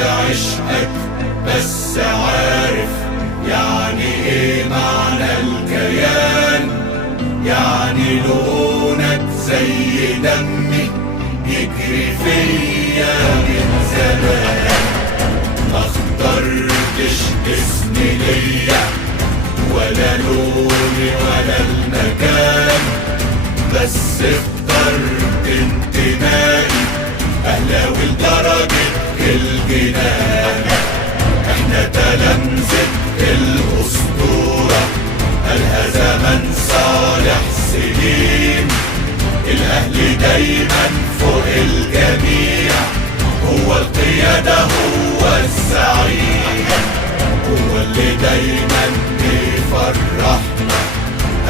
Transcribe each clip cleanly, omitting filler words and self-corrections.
عشقك بس عارف يعني ايه معنى الكيان. يعني لونك زي دمي يجري فيا من زمان. ما اخترتش اسمي ليا ولا لوني ولا المكان، بس اخترت انتمائي اهلاوي لدرجة الجنان. احنا تلامذة الاسطورة قالها زمن صالح سليم. الاهلي دايما فوق الجميع، هو القيادة هو الزعيم، هو اللي دايما بيفرحنا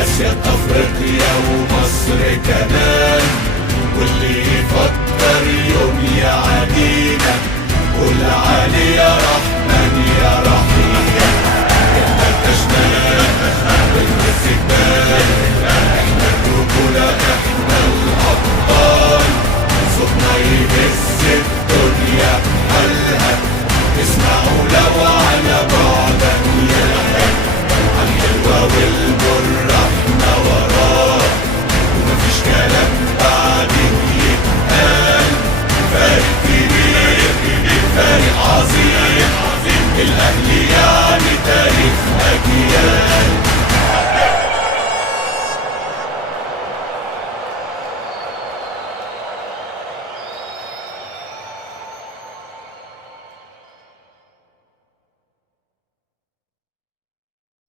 اسياد افريقيا ومصر كمان. واللي يفكر